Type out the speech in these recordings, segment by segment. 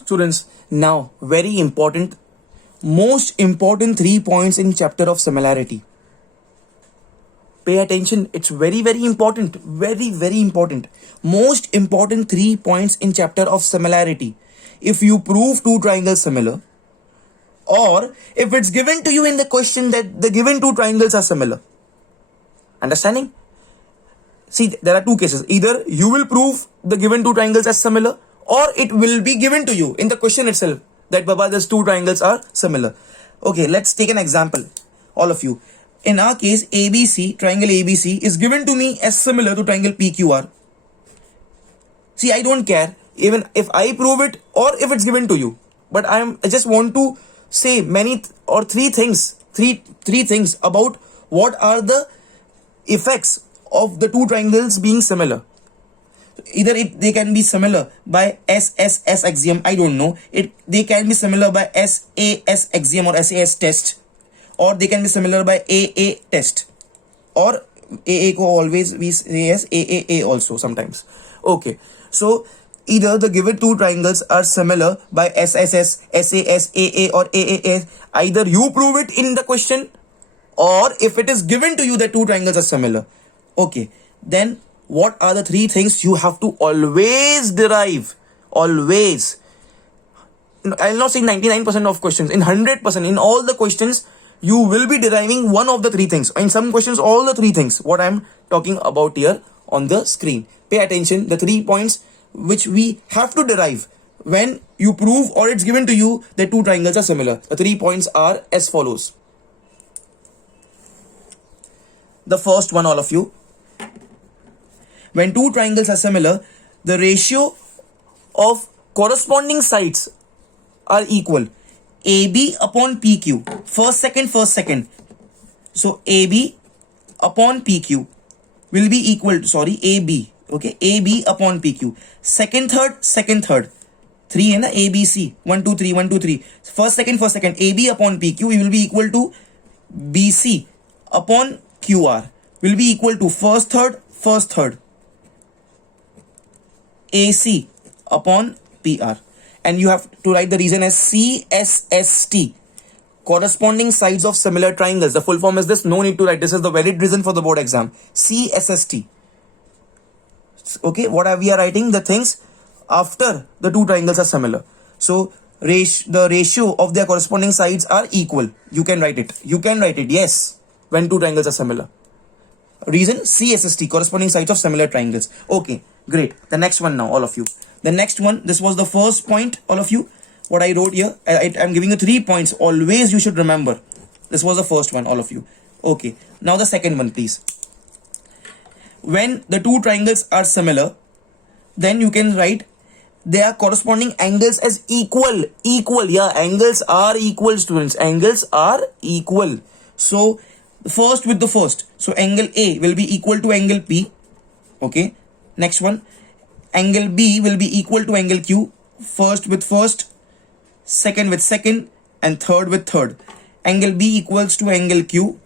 Students, now very important, most important 3 points in chapter of similarity. Pay attention, it's very important, very important. Most important 3 points in chapter of similarity. If you prove two triangles similar, or if it's given to you in the question that the given two triangles are similar. Understanding? See, there are two cases. Either you will prove the given two triangles as similar, or it will be given to you in the question itself that Baba, these two triangles are similar. Okay, let's take an example, all of you. In our case, ABC, triangle ABC is given to me as similar to triangle PQR. See, I don't care even if I prove it or if it's given to you. But I just want to say three things about what are the effects of the two triangles being similar. Either they can be similar by SSS axiom, I don't know. They can be similar by SAS axiom or SAS test, or they can be similar by AA test, or AA ko always we say as AAA also sometimes. Okay, so either the given two triangles are similar by SSS, SAS, AA or AAA. Either you prove it in the question, or if it is given to you that two triangles are similar. Okay, then what are the three things you have to always derive? Always. I'll not say 99% of questions. In 100%, in all the questions, you will be deriving one of the three things. In some questions, all the three things. What I'm talking about here on the screen. Pay attention. The 3 points which we have to derive when you prove or it's given to you that two triangles are similar. The 3 points are as follows. The first one, all of you. When two triangles are similar, the ratio of corresponding sides are equal. AB upon PQ. First, second. So AB upon PQ will be equal to, AB. Okay, AB upon PQ. Second, third. 3 है ना, ABC. 1, 2, 3, 1, 2, 3. First, second. AB upon PQ will be equal to BC upon QR. Will be equal to first, third. AC upon PR. And you have to write the reason as CSST. Corresponding sides of similar triangles. The full form is this. No need to write. This is the valid reason for the board exam. CSST. Okay, what are we writing? The things after the two triangles are similar. So the ratio of their corresponding sides are equal. You can write it. Yes, when two triangles are similar. Reason CSST, corresponding sides of similar triangles. Okay, great. The next one now, all of you. The next one, this was the first point, all of you. What I wrote here, I'm giving you 3 points. Always you should remember. This was the first one, all of you. Okay, now the second one, please. When the two triangles are similar, then you can write their corresponding angles as equal. Yeah, angles are equal, students. Angles are equal. So first with the first. So angle A will be equal to angle P. Okay. Next one. Angle B will be equal to angle Q. First with first, second with second, and third with third. Angle B equals to angle Q.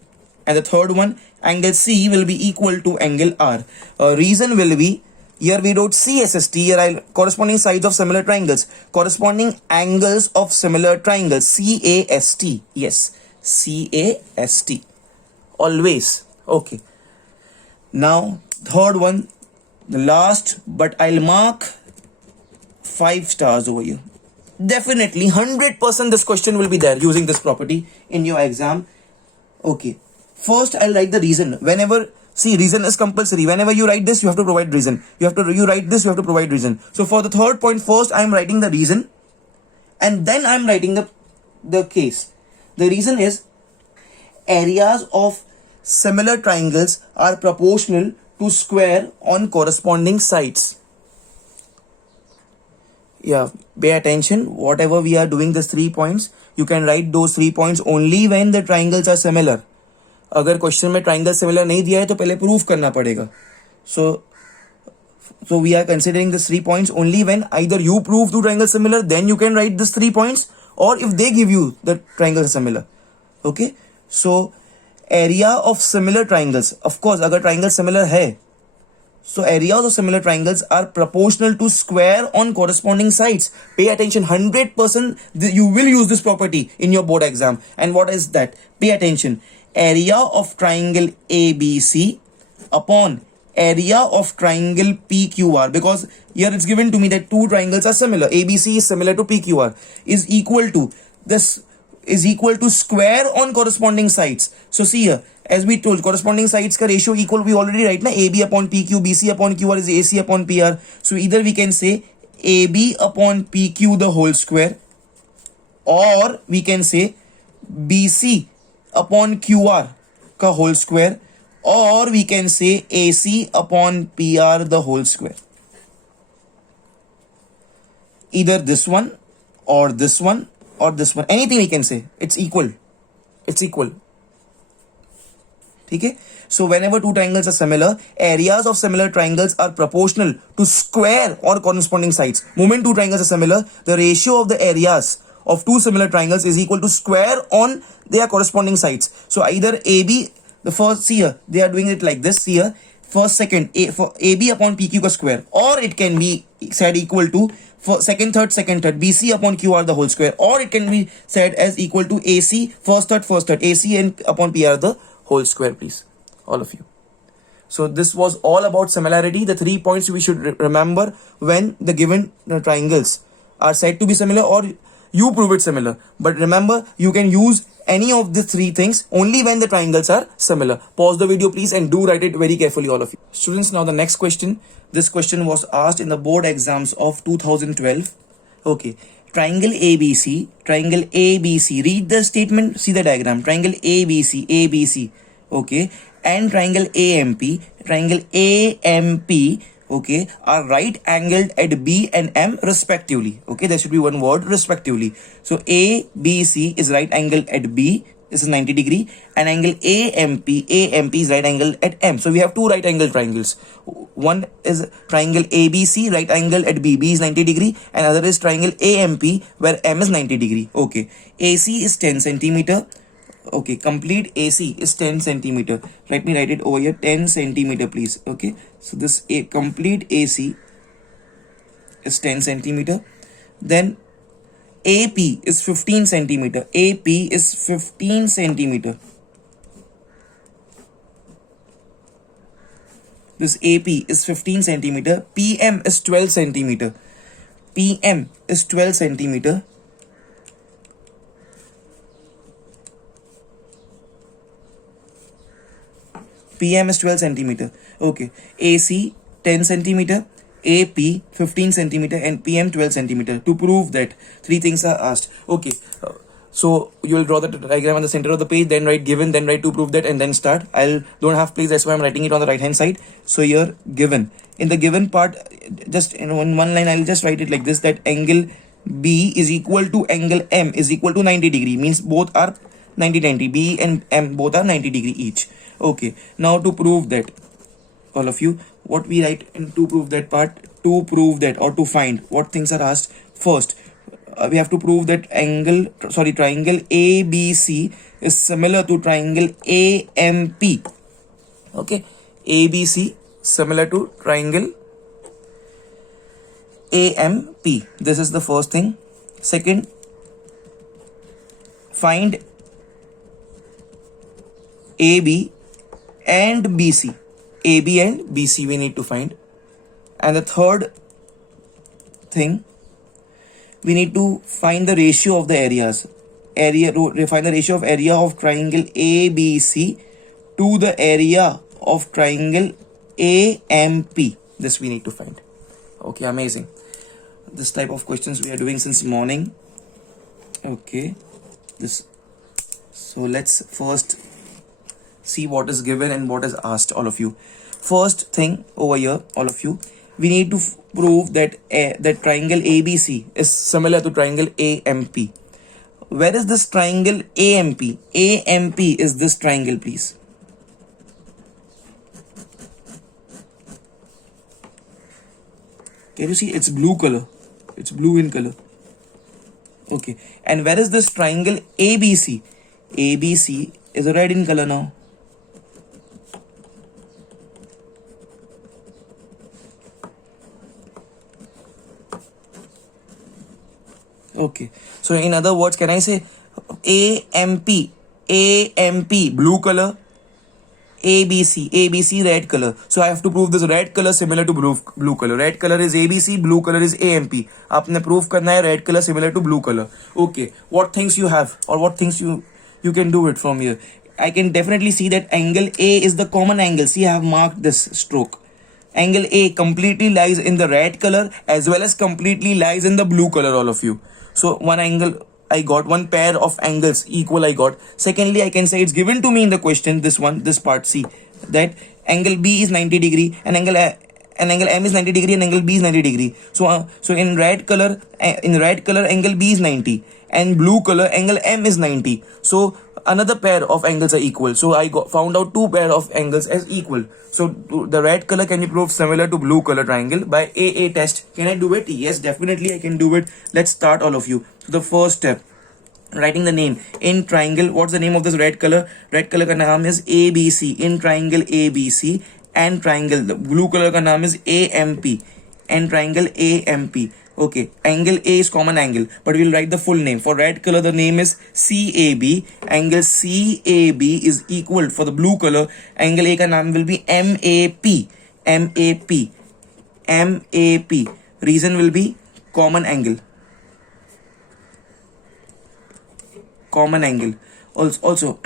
And the third one, angle C will be equal to angle R. Reason will be, here we wrote CSST, here corresponding sides of similar triangles. Corresponding angles of similar triangles. CAST. Yes, CAST. Always. Okay. Now, third one, the last, but I'll mark 5 stars over here. Definitely, 100% this question will be there using this property in your exam. Okay. First, I'll write the reason. Whenever, see, reason is compulsory. Whenever you write this, you have to provide reason. You write this, you have to provide reason. So for the third point, first I'm writing the reason, and then I'm writing the case. The reason is areas of similar triangles are proportional to square on corresponding sides. Yeah, pay attention. Whatever we are doing, these 3 points, you can write those 3 points only when the triangles are similar. अगर question में triangle similar नहीं दिया है तो पहले proof करना पड़ेगा. So we are considering these 3 points only when either you prove two triangles similar, then you can write these 3 points, or if they give you the triangles are similar. Okay, so area of similar triangles, of course अगर triangle similar है, So areas of similar triangles are proportional to square on corresponding sides. Pay attention, 100% you will use this property in your board exam. And what is that? Pay attention. Area of triangle ABC upon area of triangle PQR, because here it's given to me that two triangles are similar. ABC is similar to PQR, is equal to this, is equal to square on corresponding sides. So see here, as we told, corresponding sides ka ratio equal we already write na, AB upon PQ, BC upon QR is AC upon PR. So either we can say AB upon PQ the whole square, or we can say BC upon QR ka whole square, or we can say AC upon PR the whole square. Either this one or this one or this one, anything we can say, it's equal. It's equal. Okay? So whenever two triangles are similar, areas of similar triangles are proportional to square or corresponding sides. Moment two triangles are similar, the ratio of the areas of two similar triangles is equal to square on their corresponding sides. So either AB, the first, see here, they are doing it like this, see here, first second, for AB upon PQ ka square, or it can be said equal to for second third BC upon QR the whole square, or it can be said as equal to AC first third AC and upon PR the whole square, please, all of you. So this was all about similarity, the 3 points we should remember when the given triangles are said to be similar or you prove it similar. But remember, you can use any of the three things only when the triangles are similar. Pause the video please and do write it very carefully, all of you. Students, now the next question. This question was asked in the board exams of 2012. Okay. Triangle ABC, read the statement, see the diagram. Triangle ABC, okay, and triangle AMP, okay, are right angled at B and M respectively. Okay, there should be one word, respectively. So ABC is right angled at B, this is 90 degree, and angle AMP is right angled at M. So we have two right angle triangles. One is triangle ABC, right angle at B is 90 degree, and other is triangle AMP where M is 90 degree. Okay, AC is 10 centimeter. Okay, complete AC is 10 centimeter. Let me write it over here, 10 centimeter please. Okay, so this complete AC is 10 centimeter. Then AP is 15 centimeter. AP is 15 centimeter. This AP is 15 centimeter. PM is 12 centimeter. PM is 12 centimeter. PM is 12 centimeter. Okay. AC 10 centimeter. AP 15 centimeter and PM 12 centimeter. To prove that, three things are asked. Okay. So you will draw the diagram on the center of the page, then write given, then write to prove that, and then start. Don't have place, that's why I'm writing it on the right hand side. So here given. In the given part, just in one line, I'll just write it like this, that angle B is equal to angle M is equal to 90 degree. Means both are 90. B and M both are 90 degree each. Okay. Now to prove that, all of you, what we write in to prove that part, to prove that or to find, what things are asked first. We have to prove that triangle ABC is similar to triangle AMP. Okay, ABC similar to triangle AMP. This is the first thing. Second, find AB and BC. AB and BC we need to find. And the third thing, we need to find the ratio of the areas. Find the ratio of area of triangle ABC to the area of triangle AMP. This we need to find. Okay, amazing. This type of questions we are doing since morning. Okay, so let's first see what is given and what is asked, all of you. First thing over here, all of you, we need to prove that that triangle ABC is similar to triangle AMP. Where is this triangle AMP? AMP is this triangle, please. Can you see? It's blue color. It's blue in color. Okay. And where is this triangle ABC? ABC is red in color now. Okay. So in other words, can I say AMP, AMP blue color, ABC, ABC red color. So I have to prove this red color similar to blue color. Red color is ABC, blue color is AMP. आपने prove करना है red color similar to blue color. Okay. What things you have or what things you can do it from here? I can definitely see that angle A is the common angle. See, I have marked this stroke. Angle A completely lies in the red color as well as completely lies in the blue color, all of you. So one angle I got, one pair of angles equal I got. Secondly, I can say it's given to me in the question, this one, this part C, that angle B is 90 degree and angle M is 90 degree and angle B is 90 degree. So in red color angle B is 90 and blue color angle M is 90. So another pair of angles are equal. So I found out two pair of angles as equal. So the red color can be proved similar to blue color triangle by AA test. Can I do it? Yes, definitely I can do it. Let's start, all of you. So the first step, writing the name in triangle. What's the name of this red color? Red color ka naam is ABC. In triangle ABC and triangle, the blue color ka naam is AMP and triangle AMP. Okay, angle A is common angle, but we'll write the full name. For red color, the name is CAB. Angle CAB is equal, for the blue color, angle A ka naam will be MAP. MAP. MAP. Reason will be common angle. Common angle. Also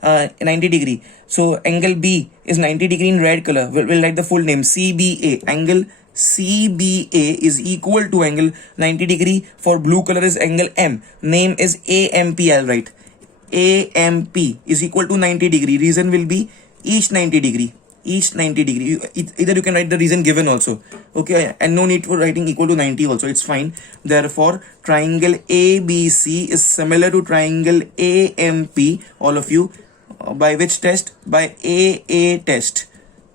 90 degree. So angle B is 90 degree in red color. We'll write the full name CBA. Angle CBA is equal to angle 90 degree. For blue color is angle M. Name is AMP. I'll write AMP is equal to 90 degree. Reason will be each 90 degree. Each 90 degree. Either you can write the reason given also. Okay, and no need for writing equal to 90 also. It's fine. Therefore, triangle ABC is similar to triangle AMP. All of you, by which test? By AA test.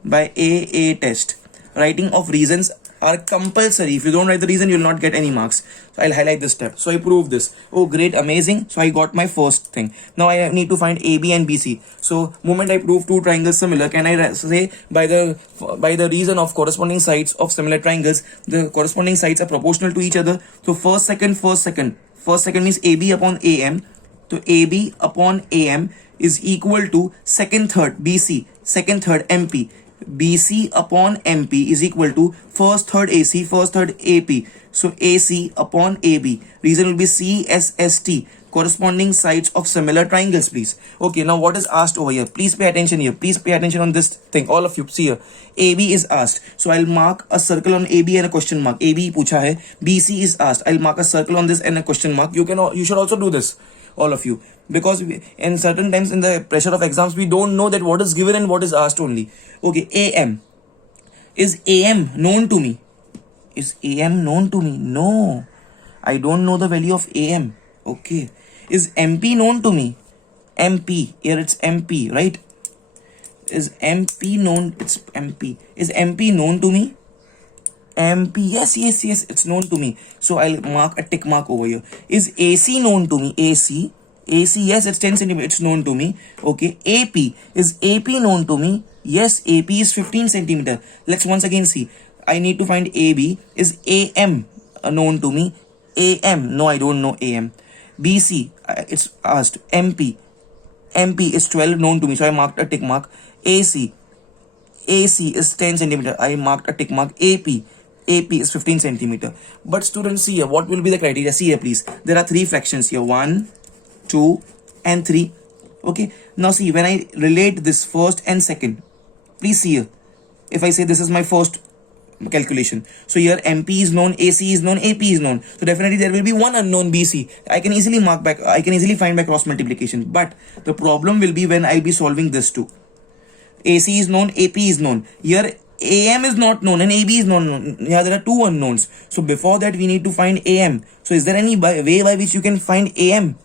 By AA test. Writing of reasons are compulsory. If you don't write the reason, you will not get any marks. So I'll highlight this step. So I prove this. Oh, great, amazing. So I got my first thing. Now I need to find AB and BC. So moment I prove two triangles similar, can I say by the reason of corresponding sides of similar triangles, the corresponding sides are proportional to each other. So first second means AB upon AM. So AB upon AM is equal to second third BC, second third MP. BC upon MP is equal to first third AC, first third AP. So AC upon AB. Reason will be CSST. Corresponding sides of similar triangles, please. Okay, now what is asked over here? Please pay attention here. Please pay attention on this thing. All of you, see here. AB is asked. So I'll mark a circle on AB and a question mark. AB pucha hai. BC is asked. I'll mark a circle on this and a question mark. You should also do this, all of you, because in certain times in the pressure of exams we don't know that what is given and what is asked only. Okay, AM. Is AM known to me? Is AM known to me? No, I don't know the value of AM. Okay. Is MP known to me? MP. Here it's MP, right? Is MP known? It's MP. Is MP known to me? MP. Yes, it's known to me. So I'll mark a tick mark over here. Is AC known to me? AC. Yes, it's 10 centimeter. It's known to me. Okay. AP. Is AP known to me? Yes, AP is 15 centimeter. Let's once again see. I need to find AB. Is AM known to me? AM. No, I don't know AM. BC. It's asked. MP is 12 known to me. So I marked a tick mark. AC is 10 centimeter. I marked a tick mark. AP is 15 centimeter. But students, see here, what will be the criteria? See here, please. There are three fractions here. 1, 2, and 3. Okay. Now see, when I relate this first and second, please see here. If I say this is my first calculation, so here MP is known, AC is known, AP is known. So definitely there will be one unknown, BC. I can easily find by cross multiplication. But the problem will be when I'll be solving this too. AC is known, AP is known. Here AM is not known and AB is not known. Here there are two unknowns. So before that we need to find AM. So is there any way by which you can find AM?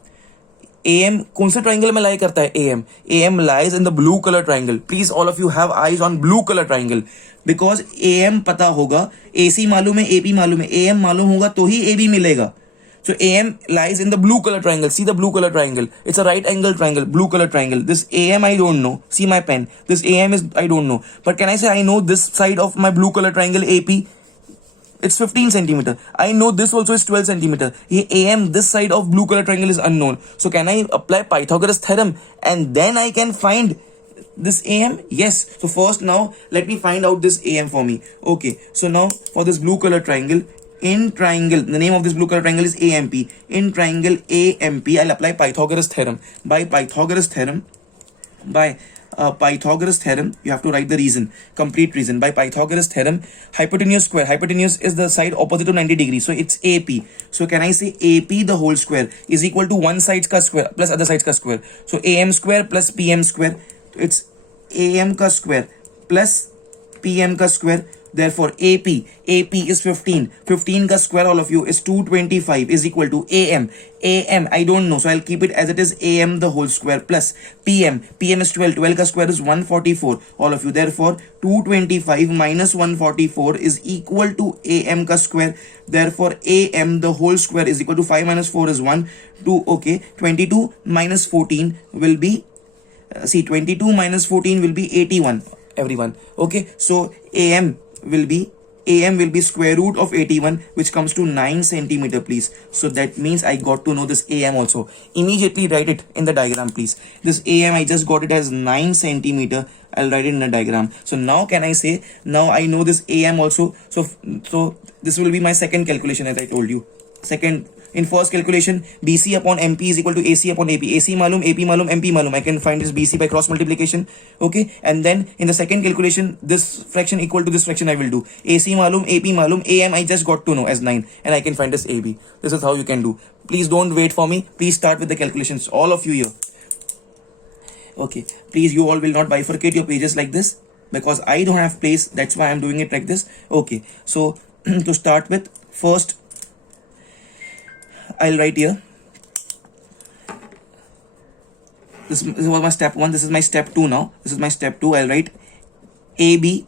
AM कौन से triangle में lie करता है AM? AM lies in the blue color triangle. Please all of you have eyes on blue color triangle. Because AM पता होगा, AC मालूम है, AP मालूम है, AM मालूम होगा तो ही AB मिलेगा. So AM lies in the blue color triangle. See the blue color triangle. It's a right angle triangle, blue color triangle. This AM I don't know. See my pen. This AM is I don't know. But can I say I know this side of my blue color triangle AP? It's 15 centimeter. I know this also is 12 centimeter. Here AM, this side of blue color triangle is unknown. So can I apply Pythagoras theorem and then I can find this AM? Yes. So first now let me find out this AM for me. Okay. So now for this blue color triangle, in triangle, the name of this blue color triangle is AMP. In triangle AMP, I'll apply Pythagoras theorem. By Pythagoras theorem, you have to write the reason, complete reason. By Pythagoras theorem, hypotenuse square, hypotenuse is the side opposite to 90 degrees, so it's AP. So can I say AP the whole square is equal to one side's ka square plus other side's ka square. So AM square plus PM square, it's AM ka square plus PM ka square. Therefore AP is 15 ka square, all of you, is 225, is equal to AM I don't know, so I'll keep it as it is, AM the whole square plus PM is 12 ka square is 144, all of you. Therefore 225 minus 144 is equal to AM ka square. Therefore AM the whole square is equal to 5 minus 4 is 1, 2. Okay, 22 minus 14 will be 22 minus 14 will be 81, everyone. Okay, so AM will be square root of 81, which comes to 9 centimeter, please. So that means I got to know this AM also. Immediately write it in the diagram, please. This AM, I just got it as 9 centimeter. I'll write it in the diagram. So now can I say, now I know this AM also. So this will be my second calculation, as I told you. Second, in first calculation, BC upon MP is equal to AC upon AP. AC malum, AP malum, MP malum. I can find this BC by cross multiplication. Okay, and then in the second calculation, this fraction equal to this fraction I will do. AC malum, AP malum, AM I just got to know as 9, and I can find this AB. This is how you can do. Please don't wait for me. Please start with the calculations, all of you here. Okay, please, you all will not bifurcate your pages like this because I don't have place. That's why I'm doing it like this. Okay, so to start with, first I'll write here. This was my step 1. This is my step 2 now. This is my step 2. I'll write AB.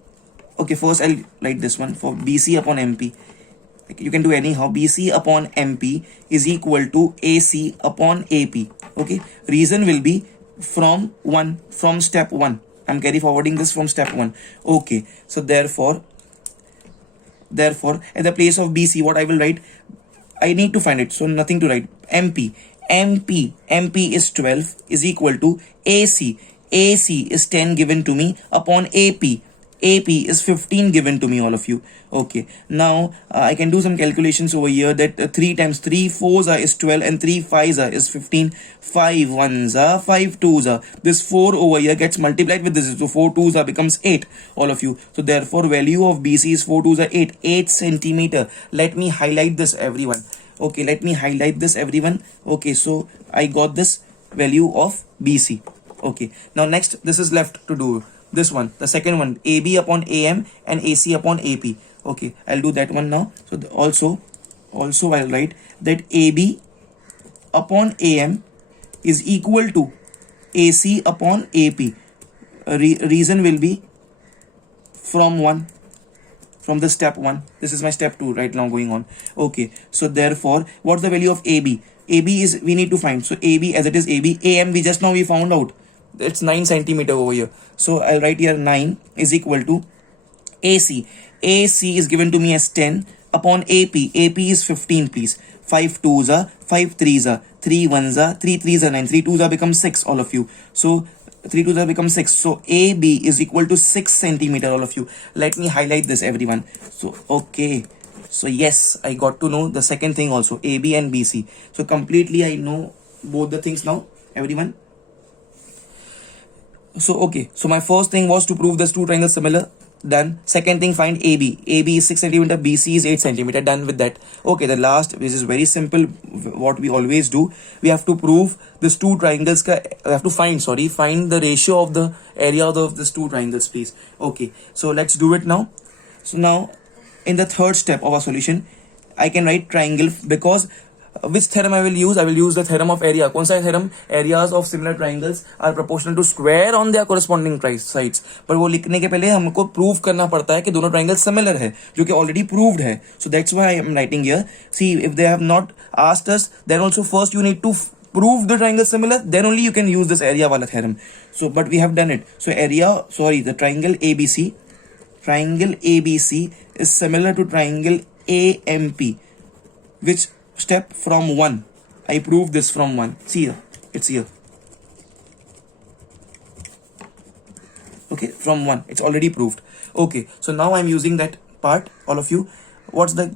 Okay, first I'll write this one for BC upon MP. You can do anyhow. BC upon MP is equal to AC upon AP. Okay, reason will be from step 1. I'm carry forwarding this from step 1. Okay, so therefore at the place of BC, what I will write, I need to find it, so nothing to write. MP is 12 is equal to AC is 10 given to me upon AP is 15 given to me, all of you. Okay, now I can do some calculations over here, that 3 times 3 4s is 12 and 3 5s is 15. 5 1s 5 2s. This 4 over here gets multiplied with this, so 4 2s becomes 8, all of you. So therefore value of BC is 4 2s 8 centimeter. Let me highlight this, everyone. Okay, let me highlight this, everyone. Okay, so I got this value of BC. Okay, now next, this is left to do. This one, the second one, AB upon AM and AC upon AP. Okay, I'll do that one now. So also I'll write that AB upon AM is equal to AC upon AP. Reason will be from the step 1. This is my step 2 right now going on. Okay, so therefore what's the value of AB? AB is, we need to find, so AB as it is AB. AM we just now we found out, it's 9 centimeter over here. So I'll write here 9 is equal to AC is given to me as 10 upon AP is 15, please. 5 2s 5 3s 3 1s 3 3s 9, 3 2s become 6, all of you. So 3 2s become 6, so AB is equal to 6 centimeter, all of you. Let me highlight this, everyone. So okay, so yes, I got to know the second thing also, AB and BC. So completely I know both the things now, everyone. So okay, so my first thing was to prove these two triangles similar. Done. Second thing, find AB. AB is 6 centimeter, BC is 8 centimeter. Done with that. Okay, the last, which is very simple, what we always do, we have to prove these two triangles. We have to find the ratio of the area of these two triangles, please. Okay, so let's do it now. So now, in the third step of our solution, I can write triangle, because which theorem I will use? I will use the theorem of area. कौन सा theorem? Areas of similar triangles are proportional to square on their corresponding sides. पर वो लिखने के पहले हमको prove करना पड़ता है कि दोनों triangles similar है, जो कि already proved है. So that's why I am writing here. See, if they have not asked us, then also first you need to prove the triangle similar, then only you can use this area wala theorem. So, but we have done it. So the triangle ABC is similar to triangle AMP. Which step? From 1. I proved this from 1. See here, it's here. Okay, from 1, it's already proved. Okay, so now I'm using that part, all of you. What's the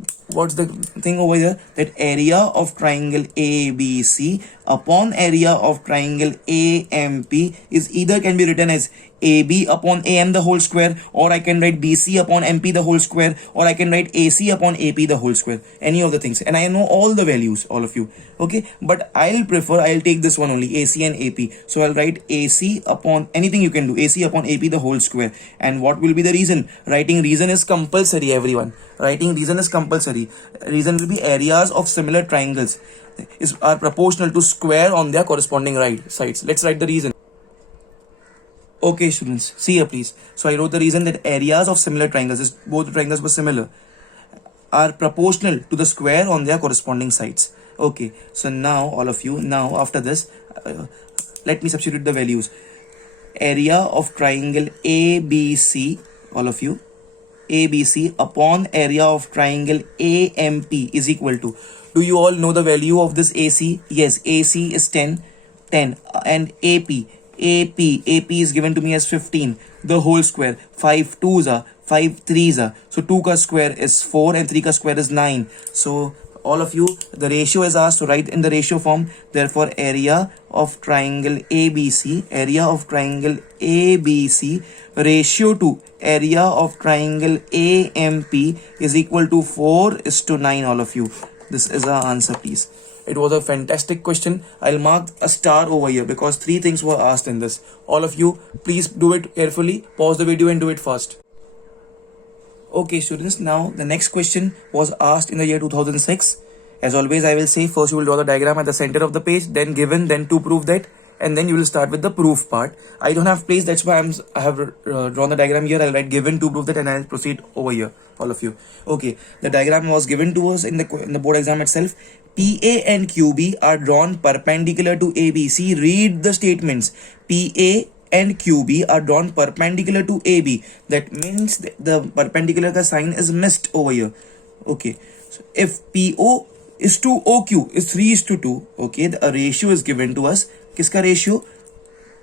thing over here? That area of triangle ABC upon area of triangle AMP is either can be written as AB upon AM the whole square, or I can write BC upon MP the whole square, or I can write AC upon AP the whole square. Any of the things, and I know all the values, all of you. Okay, but I'll take this one only, AC and AP. So I'll write AC upon anything you can do, AC upon AP the whole square. And what will be the reason? Writing reason is compulsory, everyone. Writing reason is compulsory. Reason will be areas of similar triangles are proportional to square on their corresponding sides. Let's write the reason. Okay, students, see here please. So I wrote the reason that areas of similar triangles, both triangles were similar, are proportional to the square on their corresponding sides. Okay, so now all of you, now after this, let me substitute the values. Area of triangle ABC, all of you, ABC upon area of triangle AMP is equal to, do you all know the value of this AC? Yes, AC is 10, and AP is given to me as 15, the whole square. 5 2s are 5 3s are, so 2 ka square is 4 and 3 ka square is 9. So all of you, the ratio is asked to write in the ratio form. Therefore area of triangle ABC ratio to area of triangle AMP is equal to 4:9, all of you. This is our answer, please. It was a fantastic question. I'll mark a star over here because 3 things were asked in this. All of you, please do it carefully. Pause the video and do it fast. Okay, students, now the next question was asked in the year 2006. As always, I will say first you will draw the diagram at the center of the page, then given, then to prove that, and then you will start with the proof part. I don't have place, that's why I have drawn the diagram here. I'll write given to prove that, and I'll proceed over here, all of you. Okay, the diagram was given to us in the board exam itself. PA and QB are drawn perpendicular to ABC. Read the statements. PA and QB are drawn perpendicular to AB. That means the perpendicular ka sign is missed over here. Okay, so if PO is to OQ is 3:2. Okay, the ratio is given to us. Kiska ratio?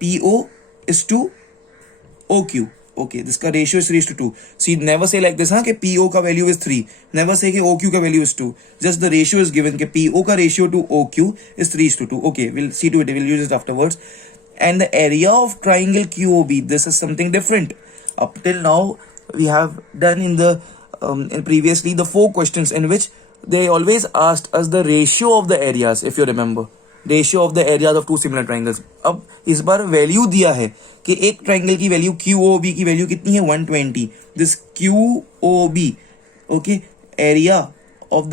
PO is to OQ. Okay, this ka ratio is 3:2. See, never say like this, huh, कि PO ka value is 3. Never say कि OQ ka value is 2. Just the ratio is given, कि PO ka ratio to OQ is 3:2. Okay, we'll see to it. We'll use it afterwards. And the area of triangle QOB, this is something different. Up till now, we have done in previously the 4 questions in which they always asked us the ratio of the areas, if you remember. Ratio of the areas of 2 similar triangles. अब इस बार value दिया है कि एक triangle की value QOB की value कितनी है 120. This QOB, okay, area of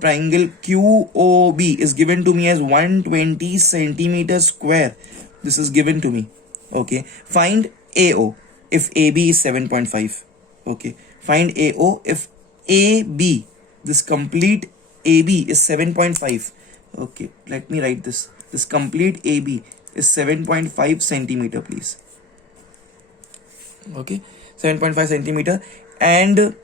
triangle QOB is given to me as 120 centimeter square. This is given to me. Okay, find AO if AB is 7.5. Okay, find AO if AB, this complete AB is 7.5. Okay, let me write this. This complete AB is 7.5 centimeter, please. Okay, 7.5 centimeter. And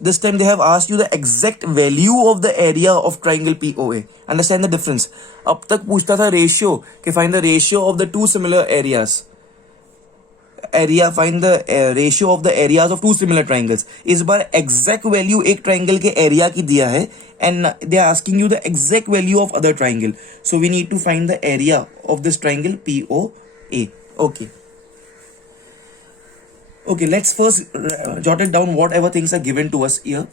this time they have asked you the exact value of the area of triangle POA. Understand the difference? अब तक पूछता था ratio, कि find the ratio of the 2 similar areas. Find the ratio of the areas of 2 similar triangles. इस बार exact value एक triangle के area की दिया है, and they are asking you the exact value of other triangle. So we need to find the area of this triangle POA. Okay, let's first jot it down whatever things are given to us here.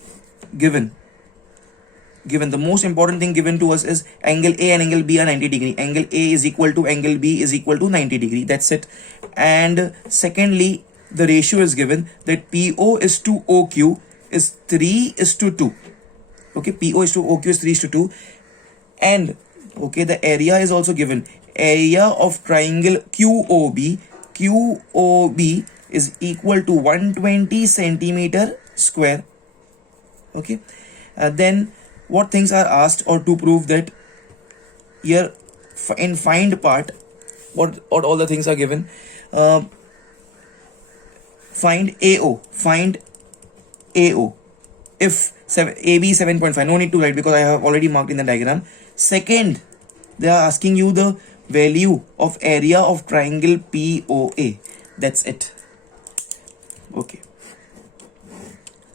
Given the most important thing given to us is angle A and angle B are 90 degree. Angle A is equal to angle B is equal to 90 degree. That's it. And secondly, the ratio is given that PO is to OQ is 3:2. Okay, PO is to OQ is 3:2. And okay, the area is also given. Area of triangle QOB is equal to 120 centimeter square. Okay, then what things are asked, or to prove that here in find part, what all the things are given. Find AO, find AO. If AB is 7.5, no need to write because I have already marked in the diagram. Second, they are asking you the value of area of triangle POA. That's it. Okay.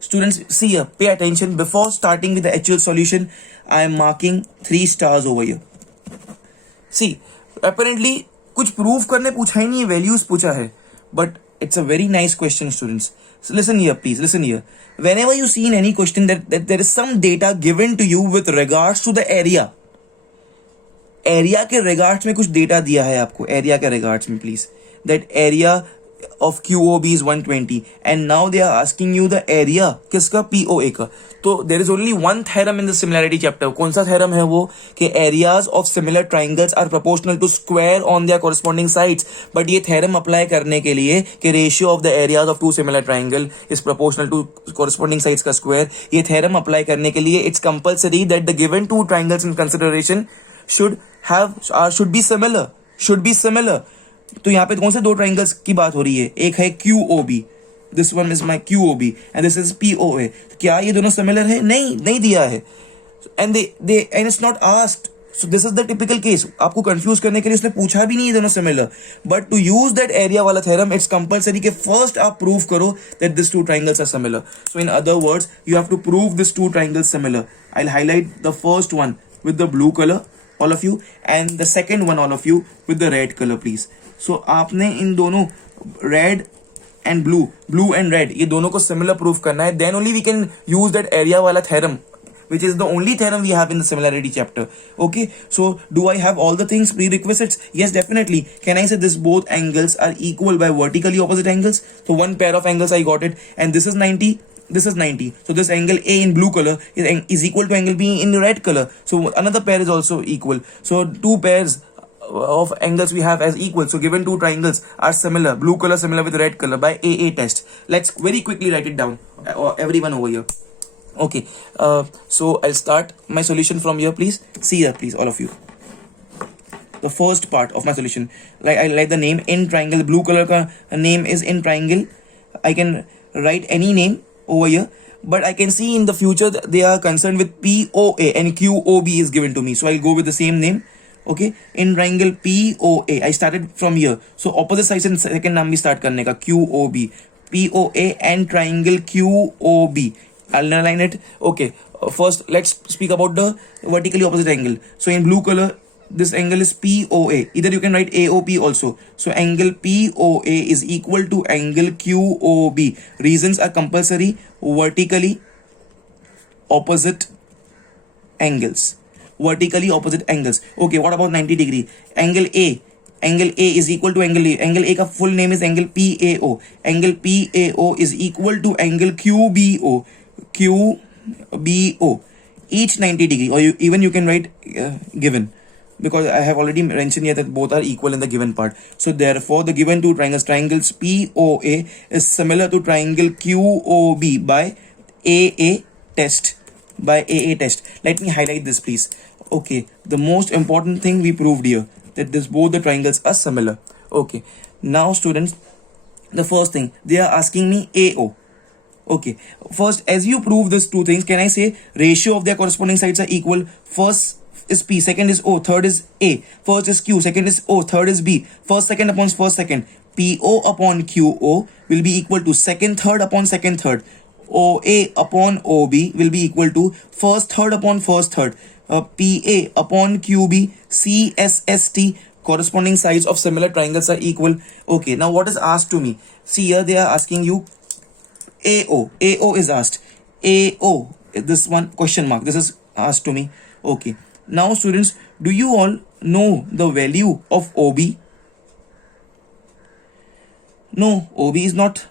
Students, see here, pay attention. Before starting with the actual solution, I am marking 3 stars over here. See, apparently कुछ proof करने पूछा ही नहीं है, values पूछा है. But it's a very nice question, students. So listen here, please. Listen here. Whenever you see in any question that there is some data given to you with regards to the area, area के regards में कुछ data दिया है आपको, area के regards में please. That area of QOB is 120 and now they are asking you the area किसका POA का. तो there is only one theorem in the similarity chapter. कौन सा theorem है वो कि areas of similar triangles are proportional to square on their corresponding sides. But ये theorem apply करने के लिए कि ratio of the areas of two similar triangle is proportional to corresponding sides का square, ये theorem apply करने के लिए it's compulsory that the given two triangles in consideration should be similar. तो यहाँ पे कौन से दो ट्राइंगल्स की बात हो रही है? एक है QOB, this one is my QOB and this is POA. क्या ये दोनों सिमिलर है? नहीं दिया है. And it's not asked. So this is the typical case. आपको कंफ्यूज करने के लिए उसने पूछा भी नहीं है दोनों similar. But to use that area वाला थ्योरम इट्स कंपल्सरी कि फर्स्ट आप प्रूव करो that this two triangles are similar. So in other words you have to prove this two triangles similar. I will highlight the first one with the blue colour, all of you, and the second one all of you with the red color please. So आपने इन दोनों red and blue and red ये दोनों को similar proof करना है. Then only we can use that area वाला theorem which is the only theorem we have in the similarity chapter. Okay, so do I have all the things prerequisites? Yes, definitely. Can I say this both angles are equal by vertically opposite angles? So one pair of angles I got it, and this is 90, this is 90. So this angle A in blue color is equal to angle B in red color. So another pair is also equal. So two pairs of angles we have as equal. So given two triangles are similar, blue color similar with red color by AA test. Let's very quickly write it down, everyone over here. Okay, so I'll start my solution from here please. See here please, all of you. The first part of my solution, like I like the name in triangle, blue color ka name is in triangle. I can write any name over here, but I can see in the future they are concerned with POA and QOB is given to me, so I'll go with the same name. Okay, in triangle POA I started from here, so opposite side से second नाम भी start करने का, QOB, POA and triangle QOB. I'll align it. Okay, first let's speak about the vertically opposite angle. So in blue color this angle is POA. Either you can write AOP also. So angle POA is equal to angle QOB. Reasons are compulsory. Vertically opposite angles. Vertically opposite angles. Okay, what about 90 degree? Angle A. Angle A is equal to angle A. Angle A का full name is angle PAO. Angle PAO is equal to angle QBO. QBO. Each 90 degree, or even you can write given. Because I have already mentioned here that both are equal in the given part. So therefore the given two triangles POA is similar to triangle QOB by AA test. Let me highlight this please. Okay, the most important thing we proved here, that both the triangles are similar. Okay, now students, the first thing they are asking me AO. Okay, first as you prove these two things, can I say ratio of their corresponding sides are equal? First is P, second is O, third is A. First is Q, second is O, third is B. First second upon first second. PO upon QO will be equal to second third upon second third. OA upon OB will be equal to first third upon first third. PA upon QB. CSST, corresponding sides of similar triangles are equal. Okay, now what is asked to me? See here they are asking you AO. AO is asked. AO, this one question mark, this is asked to me. Okay, now students, do you all know the value of OB? No, OB is not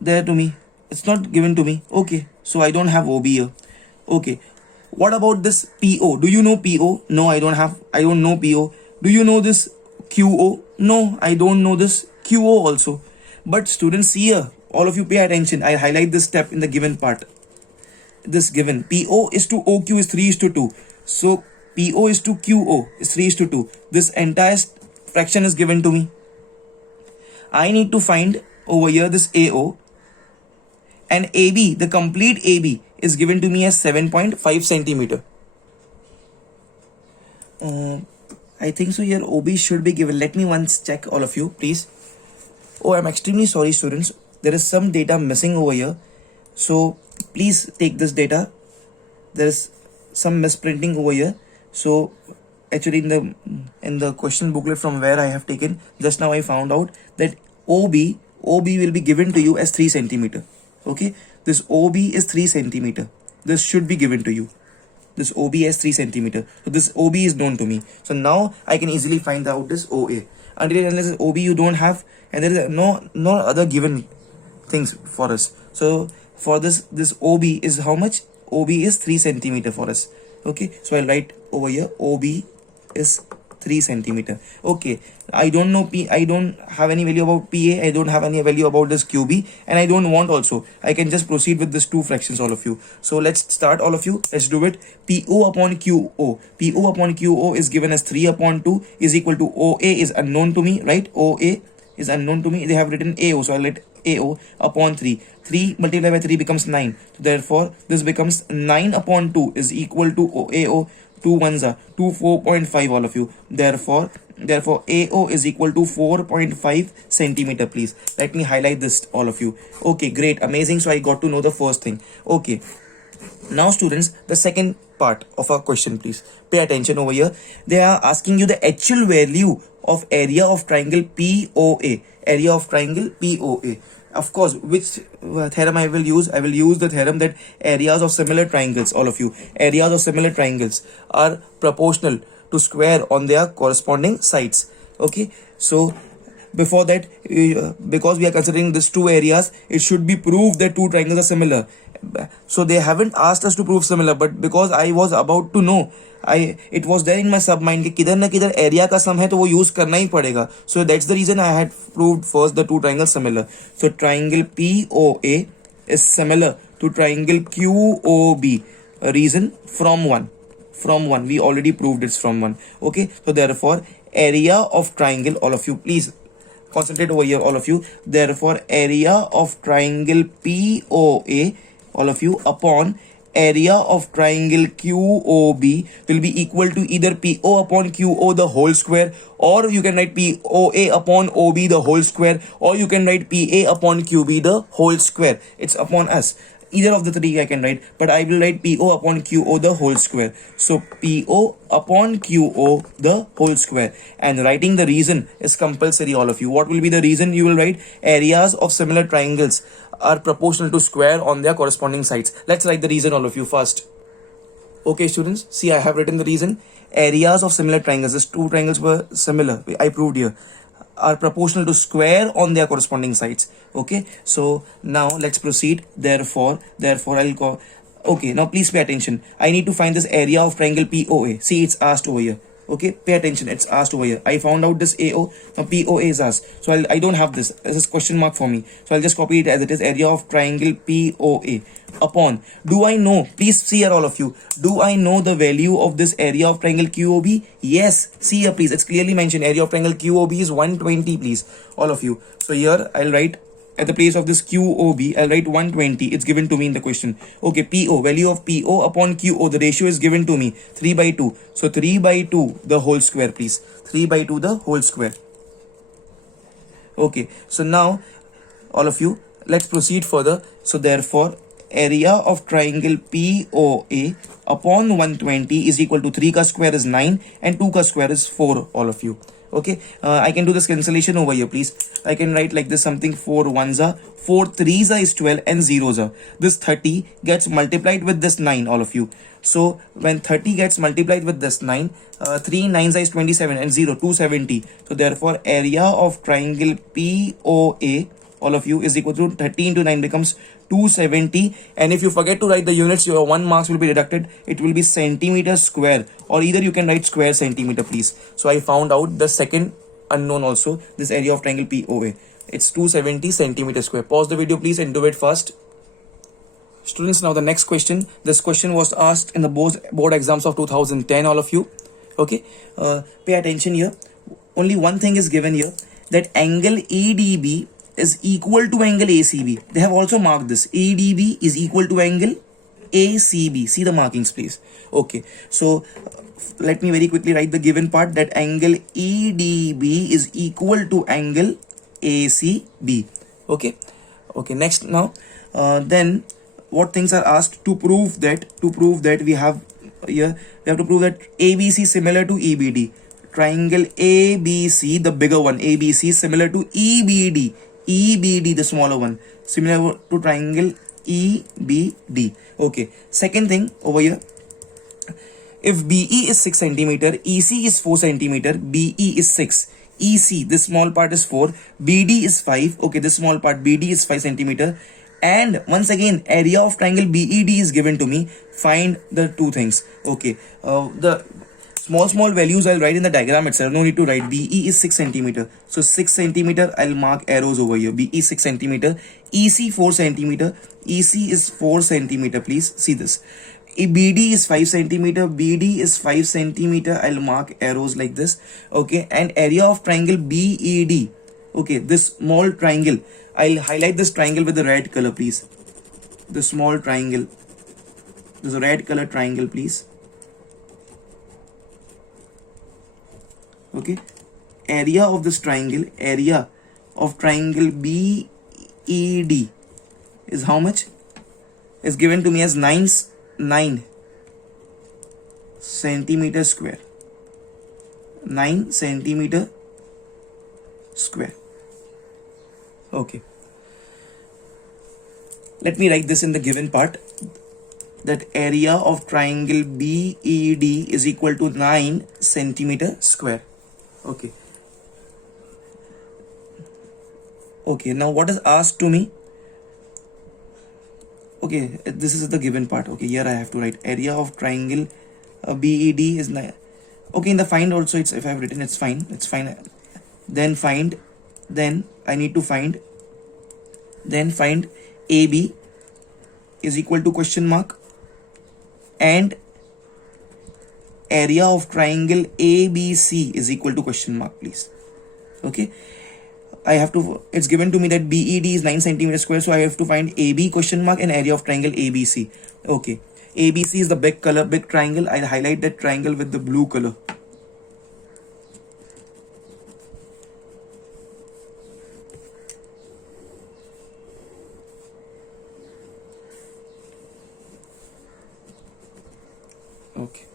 there to me. It's not given to me. Okay, so I don't have OB here. Okay, what about this PO? Do you know PO? No, I don't know PO. Do you know this QO? No, I don't know this QO also. But students, see here, all of you pay attention. I highlight this step in the given part. This given PO is to OQ is 3:2. So PO is to QO is 3:2. This entire fraction is given to me. I need to find over here this AO and AB, the complete AB is given to me as 7.5 centimeter. I think so here OB should be given. Let me once check, all of you, please. Oh, I'm extremely sorry, students. There is some data missing over here. So please take this data. There is some misprinting over here. So actually in the question booklet from where I have taken, just now I found out that OB will be given to you as 3 centimeter. Okay, this OB is 3 centimeter. This should be given to you. This OB is 3 centimeter. So this OB is known to me. So now I can easily find out this OA. Until unless OB you don't have, and there is no other given things for us. So for this OB is how much? OB is 3 centimeter for us. Okay, so I'll write over here OB is 3 centimeter. Okay, I don't know I don't have any value about PA. I don't have any value about this QB, and I don't want also. I can just proceed with this two fractions, all of you. So let's start, all of you. Let's do it. PO upon QO. PO upon QO is given as 3 upon 2 is equal to OA is unknown to me, right? OA is unknown to me. They have written AO, so I'll let AO upon 3. 3 multiplied by 3 becomes 9. So therefore, this becomes 9 upon 2 is equal to AO. 2 ones are 2, 4.5, all of you. Therefore AO is equal to 4.5 centimeter, please. Let me highlight this, all of you. Okay, great, amazing. So I got to know the first thing. Okay, now students, the second part of our question, please pay attention over here. They are asking you the actual value of area of triangle POA. Area of triangle POA. Of course, which theorem I will use? I will use the theorem that areas of similar triangles, all of you, areas of similar triangles are proportional to square on their corresponding sides. Okay, so before that, because we are considering these two areas, it should be proved that two triangles are similar. So they haven't asked us to prove similar, but because I was about to know, it was there in my sub mind कि किधर ना किधर area का sum है तो वो use करना ही पड़ेगा. So that's the reason I had proved first the two triangles similar. So triangle POA is similar to triangle QOB. A reason from 1. We already proved it's from 1. Okay, so therefore area of triangle, all of you please concentrate over here, all of you. Therefore area of triangle POA, all of you, upon area of triangle QOB will be equal to either PO upon QO the whole square, or you can write POA upon OB the whole square, or you can write PA upon QB the whole square. It's upon us. Either of the three I can write, but I will write PO upon QO the whole square. So PO upon QO the whole square, and writing the reason is compulsory, all of you. What will be the reason? You will write areas of similar triangles are proportional to square on their corresponding sides. Let's write the reason, all of you, first. Okay, students, see, I have written the reason. Areas of similar triangles, these two triangles were similar, I proved here, are proportional to square on their corresponding sides. Okay, so now let's proceed. Therefore I'll go. Okay, now please pay attention. I need to find this area of triangle POA. See, it's asked over here. Okay, pay attention, it's asked over here. I found out this AO. Now POA is asked, so I don't have this. This is question mark for me, so I'll just copy it as it is. Area of triangle POA upon, do I know, please see here, all of you, do I know the value of this area of triangle QOB? Yes, see here please, it's clearly mentioned area of triangle QOB is 120, please, all of you. So here I'll write, at the place of this QOB, I'll write 120. It's given to me in the question. Okay, PO, value of PO upon QO, the ratio is given to me, 3 by 2. So 3 by 2 the whole square, please. 3 by 2 the whole square. Okay, so now all of you, let's proceed further. So therefore area of triangle POA upon 120 is equal to 3 ka square is 9 and 2 ka square is 4, all of you. Okay, I can do this cancellation over here, please. I can write like this, something 4 ones are 4 threes are is 12 and zeros are. This 30 gets multiplied with this 9, all of you. So when 30 gets multiplied with this 9, 3 nines are is 27 and 0 270. So therefore area of triangle POA, all of you, is equal to 30 into 9 becomes 270. And if you forget to write the units, your 1 marks will be deducted. It will be centimeter square, or either you can write square centimeter, please. So I found out the second unknown also, this area of triangle POA. It's 270 centimeter square. Pause the video please and do it fast. Students, now the next question. This question was asked in the board exams of 2010, all of you. Okay, pay attention here. Only one thing is given here, that angle ADB is equal to angle ACB. They have also marked this. ADB is equal to angle ACB. See the markings, please. Okay, so let me very quickly write the given part, that angle EDB is equal to angle ACB. Okay, okay. Next, now, then what things are asked to prove that? We have here, we have to prove that ABC is similar to EBD. Triangle ABC, the bigger one, ABC is similar to EBD. EBD, the smaller one, similar to triangle EBD. Okay. Second thing over here, if BE is 6 centimeter, EC is 4 centimeter, BE is 6, EC, this small part is 4, BD is 5. Okay, this small part BD is 5 centimeter. And once again, area of triangle BED is given to me. Find the two things. Okay, the small values I'll write in the diagram itself. No need to write. BE is 6 centimeter. So 6 centimeter, I'll mark arrows over here. BE 6 centimeter. EC 4 centimeter. EC is 4 centimeter. Please see this. BD is 5 centimeter. BD is 5 centimeter. I'll mark arrows like this. Okay, and area of triangle BED. Okay, this small triangle, I'll highlight this triangle with the red color, please. The small triangle. There's a red color triangle, please. Okay. Area of this triangle, area of triangle BED is how much? Is given to me as 9 centimeter square. 9 centimeter square. Okay. Let me write this in the given part, that area of triangle BED is equal to 9 centimeter square. Okay. Okay, now what is asked to me? Okay, this is the given part. Okay, here I have to write area of triangle BED is 9. Okay, in the find also, it's, if I have written, it's fine. It's fine. Then find, then I need to find, then find AB is equal to question mark, and area of triangle ABC is equal to question mark, please. Okay, I have to, it's given to me that BED is 9 centimeter square, so I have to find AB question mark and area of triangle ABC. Okay, ABC is the big color, big triangle. I'll highlight that triangle with the blue color. Okay.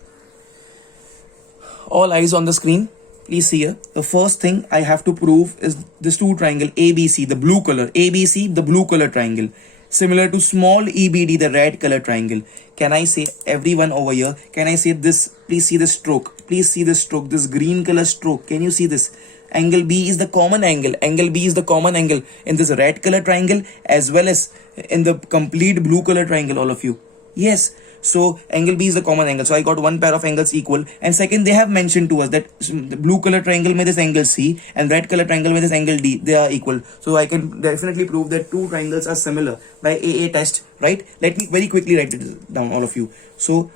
All eyes on the screen. Please see here. The first thing I have to prove is this two triangle ABC, the blue color. ABC, the blue color triangle. Similar to small EBD, the red color triangle. Can I say, everyone over here, can I say this? Please see the stroke. Please see the stroke, this green color stroke. Can you see this? Angle B is the common angle. Angle B is the common angle in this red color triangle as well as in the complete blue color triangle, all of you. Yes. So angle B is the common angle. So I got one pair of angles equal. And second, they have mentioned to us that the blue color triangle with this angle C and red color triangle with this angle D, they are equal. So I can definitely prove that two triangles are similar by AA test, right? Let me very quickly write it down, all of you. So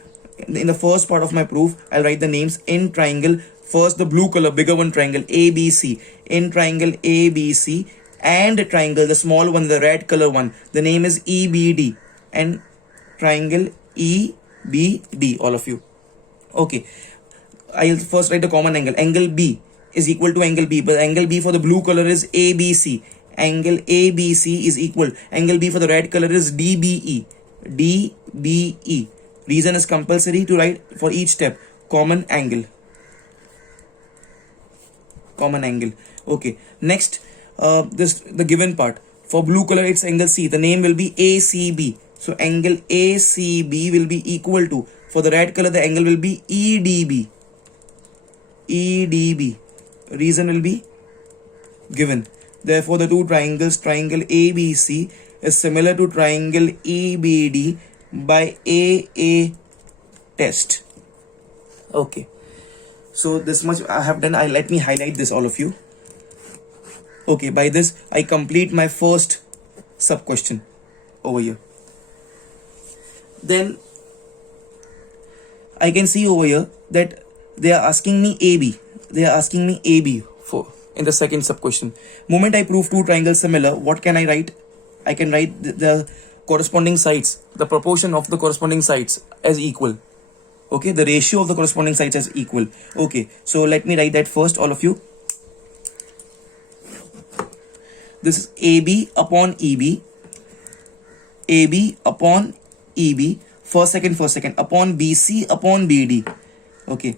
in the first part of my proof, I'll write the names in triangle. First, the blue color, bigger one triangle, ABC. In triangle ABC, and triangle, the small one, the red color one, the name is EBD. And triangle EBD, all of you. Okay, I'll first write the common angle. Angle B is equal to angle B, but angle B for the blue color is ABC. Angle ABC is equal. Angle B for the red color is DBE. DBE. Reason is compulsory to write for each step. Common angle. Common angle. Okay. Next, the given part. For blue color, it's angle C. The name will be ACB. So angle ACB will be equal to, for the red color, the angle will be EDB. EDB. Reason will be given. Therefore, the two triangles, triangle ABC is similar to triangle EBD by AA test. Okay. So this much I have done. Let me highlight this, all of you. Okay, by this I complete my first sub question over here. Then I can see over here that they are asking me AB. They are asking me AB for in the second sub question. Moment I prove two triangles similar, what can I write? I can write the corresponding sides, the proportion of the corresponding sides as equal. Okay, the ratio of the corresponding sides as equal. Okay, so let me write that first, all of you. This is AB upon EB, AB upon EB, first second, upon BC upon BD. Okay,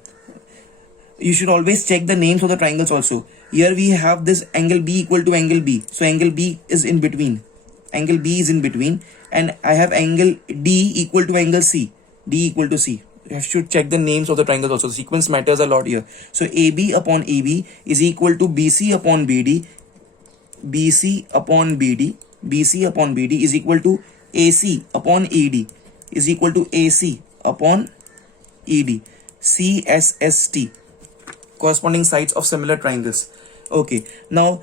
you should always check the names of the triangles also. Here we have this angle B equal to angle B, so angle B is in between. Angle B is in between, and I have angle D equal to angle C. D equal to C. You should check the names of the triangles also. The sequence matters a lot here. So AB upon EB is equal to BC upon BD. BC upon BD. BC upon BD is equal to AC upon ED. Is equal to AC upon ED. CSST. Corresponding sides of similar triangles. Okay. Now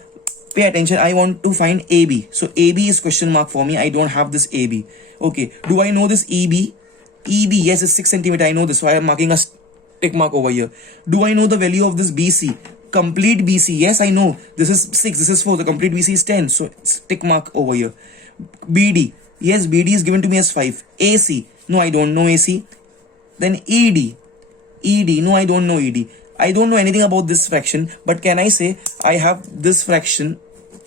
pay attention. I want to find AB. So AB is question mark for me. I don't have this AB. Okay. Do I know this EB? EB, yes, is 6 centimeter. I know this. So I am marking a tick mark over here. Do I know the value of this BC? Complete BC. Yes, I know. This is 6. This is 4. The complete BC is 10. So it's tick mark over here. BD. Yes, BD is given to me as 5. AC. No, I don't know AC. Then ED. ED. No, I don't know ED. I don't know anything about this fraction, but can I say I have this fraction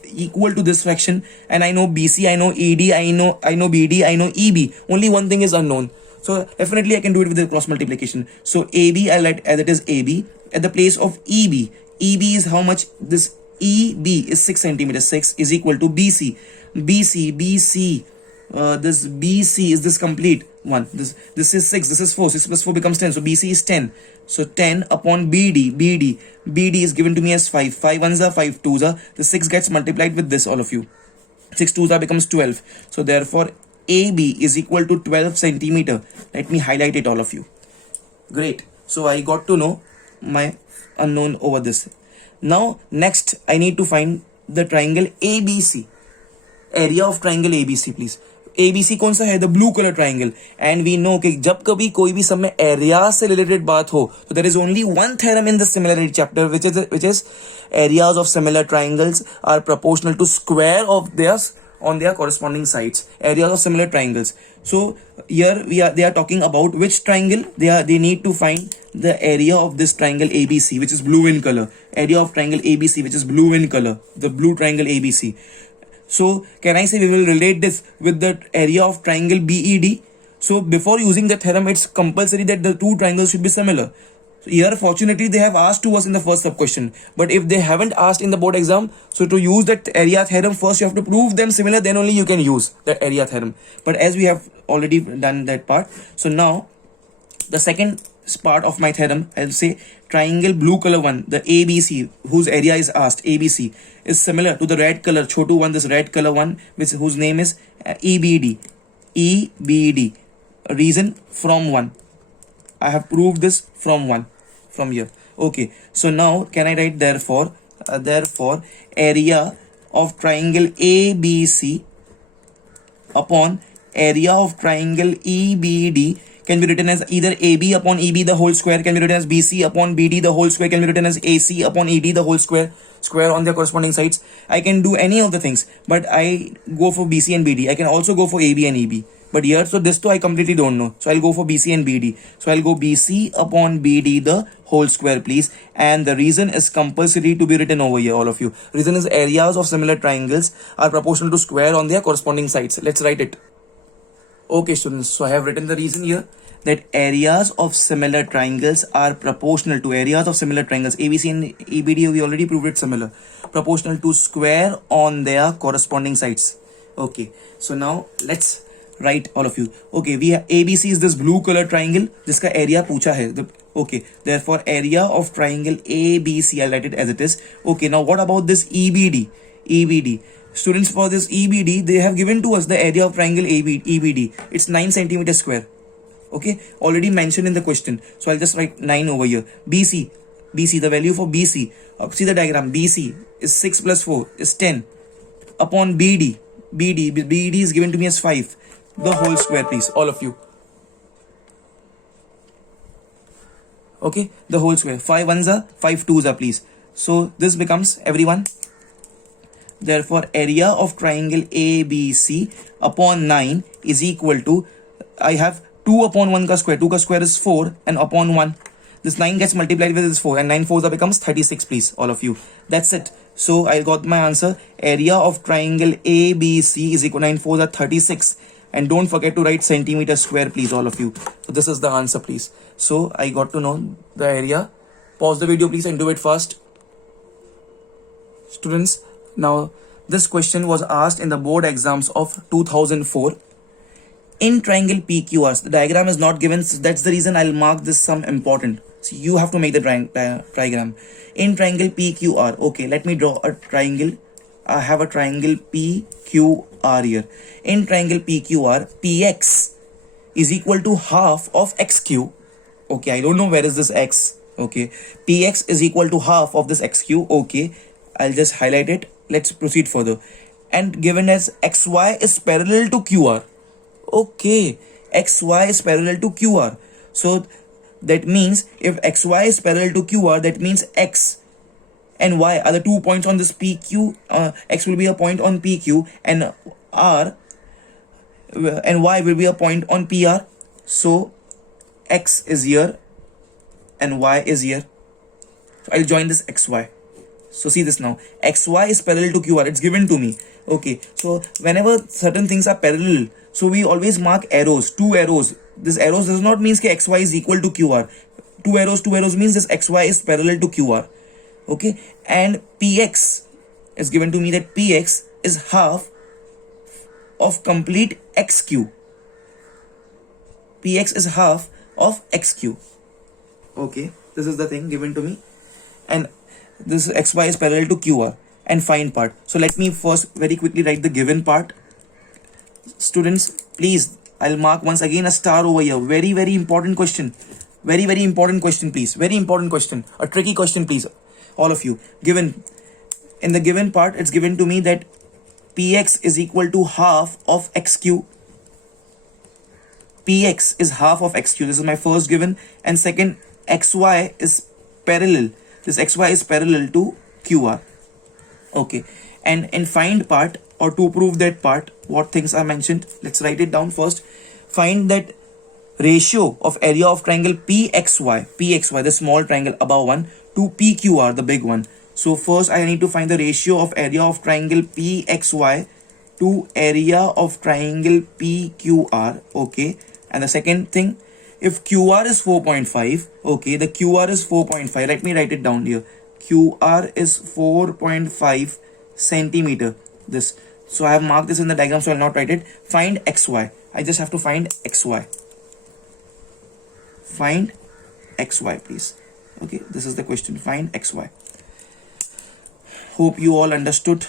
equal to this fraction, and I know BC, I know ED, I know BD, I know EB. Only one thing is unknown. So definitely I can do it with the cross multiplication. So AB, I'll write as it is AB. At the place of EB, EB is how much? This EB is 6 centimeters. 6 is equal to BC. BC. This BC is this complete one. This is 6. This is 4. 6 plus 4 becomes 10. So BC is 10. So 10 upon BD. BD is given to me as 5. 5 ones are 5 twos are. The 6 gets multiplied with this, all of you. 6 twos are becomes 12. So therefore AB is equal to 12 centimeter. Let me highlight it, all of you. Great. So I got to know my unknown over this. Now next I need to find the triangle ABC. Area of triangle ABC, please. ABC कौन सा है? The blue color triangle. And we know कि जब कभी कोई भी सब में area से related बात हो, so there is only one theorem in the similarity chapter, which is areas of similar triangles are proportional to square of theirs on their corresponding sides. Areas of similar triangles. So here they are talking about which triangle. They need to find the area of this triangle ABC, which is blue in color. Area of triangle ABC, which is blue in color. The blue triangle ABC. So can I say we will relate this with the area of triangle BED? So before using the theorem, it's compulsory that the two triangles should be similar. So here fortunately they have asked to us in the first sub question, but if they haven't asked in the board exam, so to use that area theorem, first you have to prove them similar, then only you can use the area theorem. But as we have already done that part, so now the second part of my theorem, I'll say triangle blue color one, the ABC, whose area is asked, ABC, is similar to the red color chotu one, this red color one, whose name is EBD. EBD. Reason from 1. I have proved this from 1, from here. Okay, so now can I write therefore area of triangle ABC upon area of triangle EBD can be written as either AB upon EB the whole square, can be written as BC upon BD the whole square, can be written as AC upon ED the whole square on their corresponding sides. I can do any of the things, but I go for BC and BD. I can also go for AB and EB. But here, so this too I completely don't know. So I'll go for BC and BD. So I'll go BC upon BD the whole square, please. And the reason is compulsory to be written over here, all of you. Reason is areas of similar triangles are proportional to square on their corresponding sides. Let's write it. Okay, students. So I have written the reason here, that areas of similar triangles are proportional to areas of similar triangles. ABC and EBD, we already proved it similar. Proportional to square on their corresponding sides. Okay. So now let's write, all of you. Okay, we have ABC is this blue color triangle. जिसका area पूछा है. Okay, therefore area of triangle ABC, I'll write it as it is. Okay, now what about this EBD? EBD. Students, for this EBD, they have given to us the area of triangle EBD. It's 9 centimeters square. Okay, already mentioned in the question. So I'll just write 9 over here. BC, the value for BC. See the diagram. BC is 6 plus 4 is 10 upon BD. BD is given to me as 5. The whole square, please, all of you. Okay, the whole square. 5 ones are 5 twos are, please. So this becomes, everyone, therefore area of triangle ABC upon 9 is equal to, I have 2 upon 1 ka square. 2 ka square is 4 and upon 1. This 9 gets multiplied with this 4 and 9 4s becomes 36, please, all of you. That's it. So I got my answer. Area of triangle ABC is equal to 9 4s are 36. And don't forget to write centimeter square, please, all of you. So this is the answer, please. So I got to know the area. Pause the video, please, and do it fast. Students, now this question was asked in the board exams of 2004. In triangle PQR, the diagram is not given. So that's the reason I'll mark this some important. So you have to make the diagram. In triangle PQR, okay, let me draw a triangle. I have a triangle PQR here. In triangle PQR, PX is equal to half of XQ. Okay, I don't know where is this X. Okay, PX is equal to half of this XQ. Okay, I'll just highlight it. Let's proceed further. And given as XY is parallel to QR. Okay, XY is parallel to QR. So that means if XY is parallel to QR, that means X and Y are the 2 points on this PQ. X will be a point on PQ and R and Y will be a point on PR. So X is here and Y is here. So I'll join this XY. So see this now. XY is parallel to QR. It's given to me. Okay. So whenever certain things are parallel, so we always mark arrows, 2 arrows. This arrows does not mean that XY is equal to QR. 2 arrows means this XY is parallel to QR. Okay. And PX is given to me that PX is half of complete XQ. PX is half of XQ. Okay. This is the thing given to me. And this XY is parallel to QR and find part. So let me first very quickly write the given part. Students, please, I'll mark once again a star over here. Very, very important question. Very, very important question, please. Very important question. A tricky question, please. All of you. Given. In the given part, it's given to me that PX is equal to half of XQ. PX is half of XQ. This is my first given. And second, XY is parallel. This XY is parallel to QR. Okay. And in find part, or to prove that part, what things are mentioned, let's write it down first. Find that ratio of area of triangle PXY, the small triangle above one, to PQR, the big one. So first I need to find the ratio of area of triangle PXY to area of triangle PQR. Okay. And the second thing, if QR is 4.5, okay, the QR is 4.5. Let me write it down here. QR is 4.5 centimeter. This. So I have marked this in the diagram, so I'll not write it. Find XY. I just have to find XY. Find XY, please. Okay, this is the question. Find XY. Hope you all understood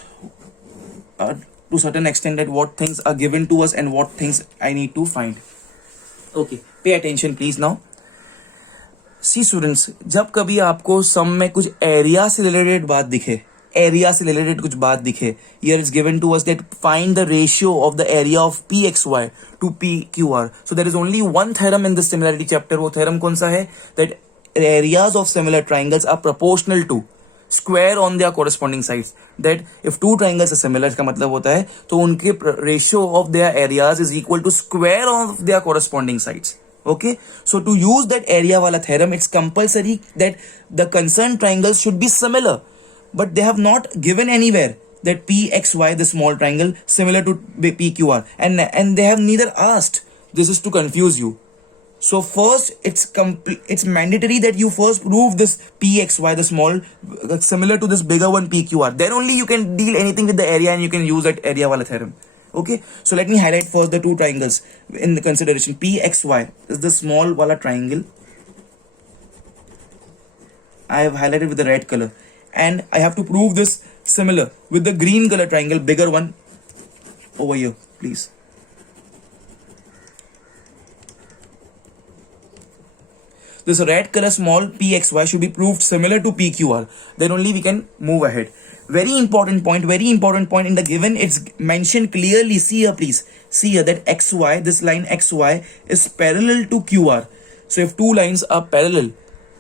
to certain extent that what things are given to us and what things I need to find. Okay, pay attention please now. See students, जब कभी आपको सम में कुछ area से related बात दिखे, here it's given to us that find the ratio of the area of PXY to PQR. So there is only one theorem in this similarity chapter. वो theorem कौन सा है? That areas of similar triangles are proportional to square on their corresponding sides. That if two triangles are similar, इसका मतलब होता है तो उनके ratio of their areas is equal to square of their corresponding sides. Okay, so to use that area wala theorem, it's compulsory that the concerned triangles should be similar. But they have not given anywhere that PXY, the small triangle, similar to PQR, and they have neither asked. This is to confuse you. So first, it's mandatory that you first prove this PXY, the small, similar to this bigger one PQR. Then only you can deal anything with the area and you can use that area wala theorem. Okay, so let me highlight first the two triangles in the consideration. PXY is the small wala triangle. I have highlighted with the red color. And I have to prove this similar with the green color triangle, bigger one over here, please. This red color small PXY should be proved similar to PQR. Then only we can move ahead. Very important point in the given. It's mentioned clearly. See here, please. See here that XY, this line XY is parallel to QR. So if two lines are parallel,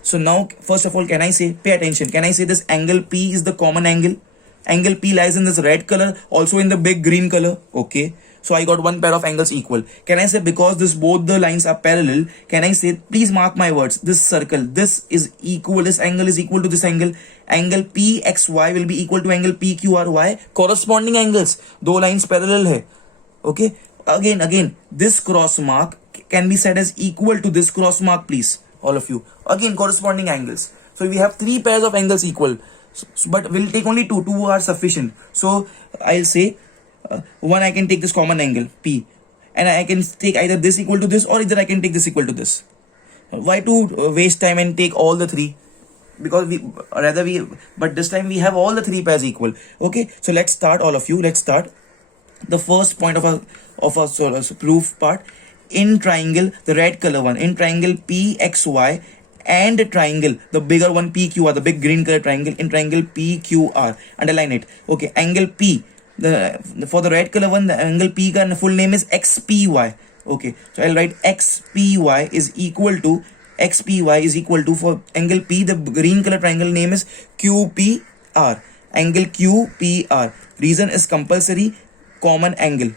So now, first of all, can I say, pay attention, can I say this angle P is the common angle? Angle P lies in this red color, also in the big green color. Okay, so I got one pair of angles equal. Can I say, because this both the lines are parallel, can I say, please mark my words, this circle, this is equal, this angle is equal to this angle. Angle PXY will be equal to angle PQRY. Corresponding angles, दो lines parallel है. Okay, again this cross mark can be said as equal to this cross mark, please, all of you. Again, corresponding angles. So we have three pairs of angles equal, but we'll take only two are sufficient. So I'll say one, I can take this common angle P, and I can take either this equal to this, or either I can take this equal to this. Why to waste time and take all the three? Because but this time we have all the three pairs equal. Okay, so let's start, all of you. Let's start the first point of our proof part. In triangle, the red color one, in triangle PXY and triangle, the bigger one PQR, the big green color triangle, in triangle PQR, underline it. Okay, angle P, for the red color one, the angle P ka full name is XPY. Okay, so I'll write XPY is equal to for angle P, the green color triangle name is QPR, angle QPR. Reason is compulsory, common angle.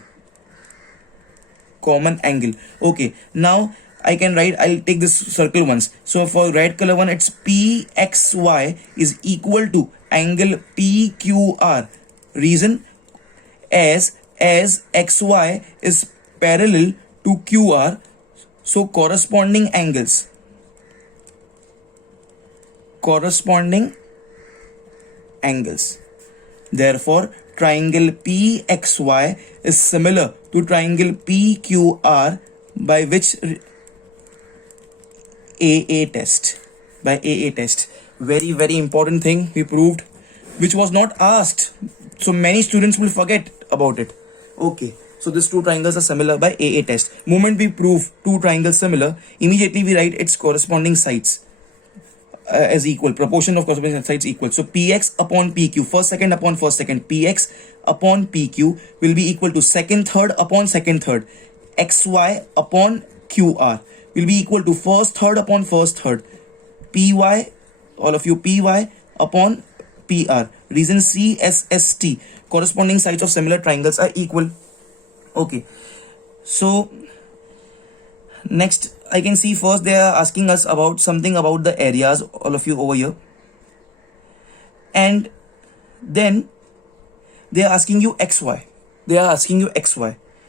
Okay, now I can write, I'll take this circle once. So for red color one, it's PXY is equal to angle PQR. Reason, as XY is parallel to QR, so corresponding angles therefore triangle PXY is similar to triangle PQR by which AA test. Very important thing we proved, which was not asked, so many students will forget about it. Okay, so these two triangles are similar by AA test. Moment we prove two triangles similar, immediately we write its corresponding sides as equal, proportion of corresponding sides equal. So PX upon PQ, first second upon first second, PX upon PQ will be equal to second third upon second third. XY upon QR will be equal to first third upon first third. PY, all of you, PY upon PR. Reason CSST, corresponding sides of similar triangles are equal. Okay, so next I can see, first they are asking us about something about the areas, all of you over here, and then they are asking you XY.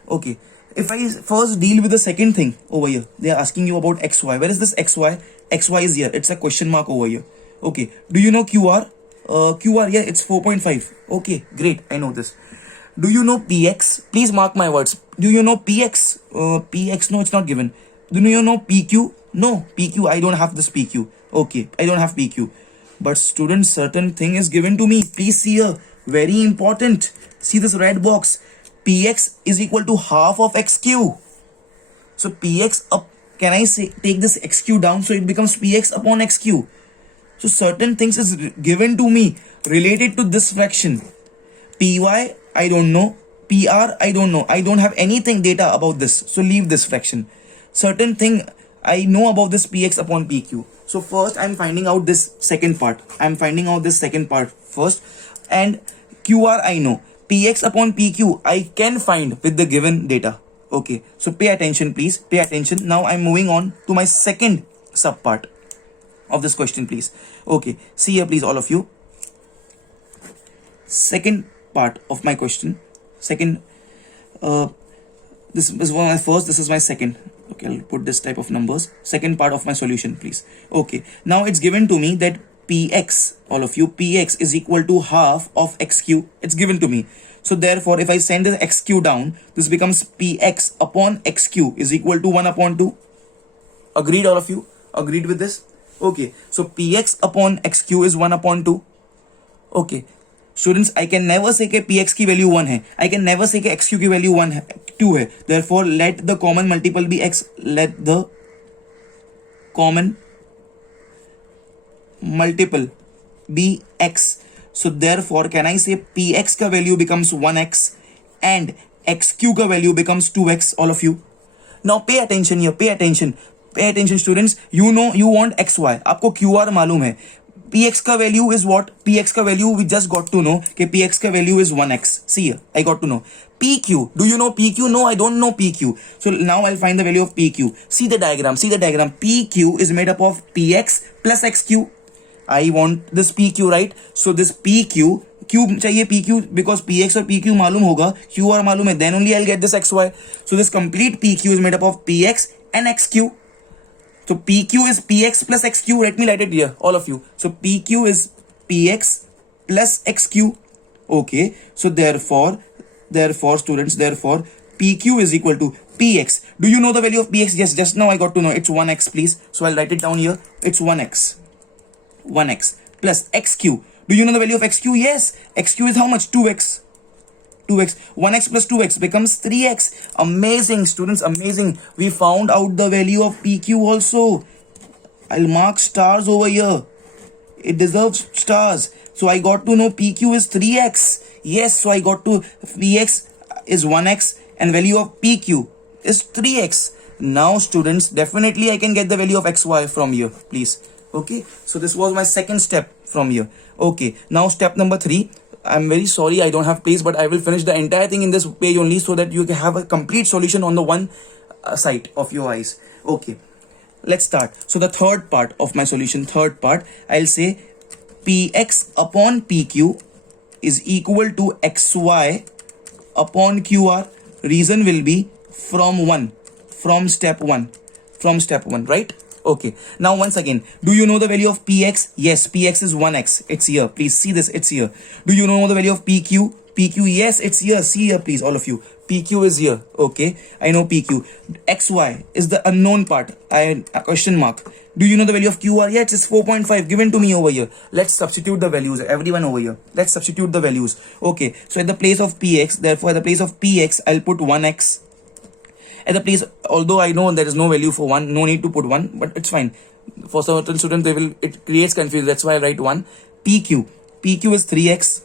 Okay, if I first deal with the second thing over here, they are asking you about XY. Where is this XY? XY is here, it's a question mark over here. Okay, do you know QR? QR, yeah, it's 4.5. Okay, great, I know this. Do you know PX? Please mark my words. Do you know PX? PX, no, it's not given. Do you know PQ? No, PQ, I don't have this PQ. Okay, I don't have PQ. But students, certain thing is given to me. Please see here, very important. See this red box. PX is equal to half of XQ. So PX up, can I say, take this XQ down, so it becomes PX upon XQ. So certain things is given to me related to this fraction. PY, I don't know. PR, I don't know. I don't have anything data about this. So leave this fraction. Certain thing I know about this PX upon PQ. So first I'm finding out this second part. First. And QR I know. PX upon PQ I can find with the given data. Okay. So pay attention, please. Pay attention. Now I'm moving on to my second sub part of this question, please. Okay. See here, please, all of you. Second part of my question. This is my first, this is my second. Okay, I'll put this type of numbers. Second part of my solution, please. Okay, now it's given to me that PX, all of you, PX is equal to half of XQ. It's given to me. So therefore, if I send the XQ down, this becomes PX upon XQ is equal to 1 upon 2. Agreed, all of you? Agreed with this? Okay, so PX upon XQ is 1 upon 2. Okay. Students, I can never say कि px की value 1 है. I can never say कि xq की value 1 है, 2 है. Therefore, let the common multiple be x. Let the common multiple be x. So therefore, can I say px का value becomes 1x and xq का value becomes 2x, all of you? Now pay attention here, pay attention. Pay attention students, you know you want X Y, आपको Q R मालूम है, px का value is what, px का value we just got to know कि px का value is 1x. See I got to know pq. Do you know pq? No, I don't know pq. So now I'll find the value of pq. See the diagram, pq is made up of px plus xq. I want this pq, right? So this pq, q चाहिए pq because px और pq मालूम होगा, qr मालूम है, then only I'll get this xy. So this complete pq is made up of px and xq. So PQ is PX plus XQ. Let me write it here, all of you. So PQ is PX plus XQ. Okay. So therefore, students, PQ is equal to PX. Do you know the value of PX? Yes, just now I got to know. It's 1x, please. So I'll write it down here. It's 1x. 1x plus XQ. Do you know the value of XQ? Yes. XQ is how much? 2x. 2x. 1x plus 2x becomes 3x. Amazing, students, amazing. We found out the value of PQ also. I'll mark stars over here. It deserves stars. So I got to know PQ is 3x. Yes, so I got to PX is 1x and value of PQ is 3x. Now, students, definitely I can get the value of xy from here, please. Okay, so this was my second step from here. Okay, now step number 3. I'm very sorry I don't have place, but I will finish the entire thing in this page only so that you can have a complete solution on the one side of your eyes. Okay, let's start. So the third part of my solution, I'll say px upon pq is equal to xy upon qr. Reason will be from step 1, right? Okay, now once again, do you know the value of px? Yes, px is 1x. It's here, please see this, it's here. Do you know the value of pq? Yes, it's here. See here, please, all of you. PQ is here. Okay, I know PQ. XY is the unknown part. A question mark. Do you know the value of QR? Yeah, it's 4.5 given to me over here. Let's substitute the values. Everyone over here. Let's substitute the values. Okay, so at the place of px, therefore at the place of px, I'll put 1x. At the place, although I know there is no value for 1, no need to put 1, but it's fine. For certain students, it creates confusion. That's why I write 1. PQ is 3x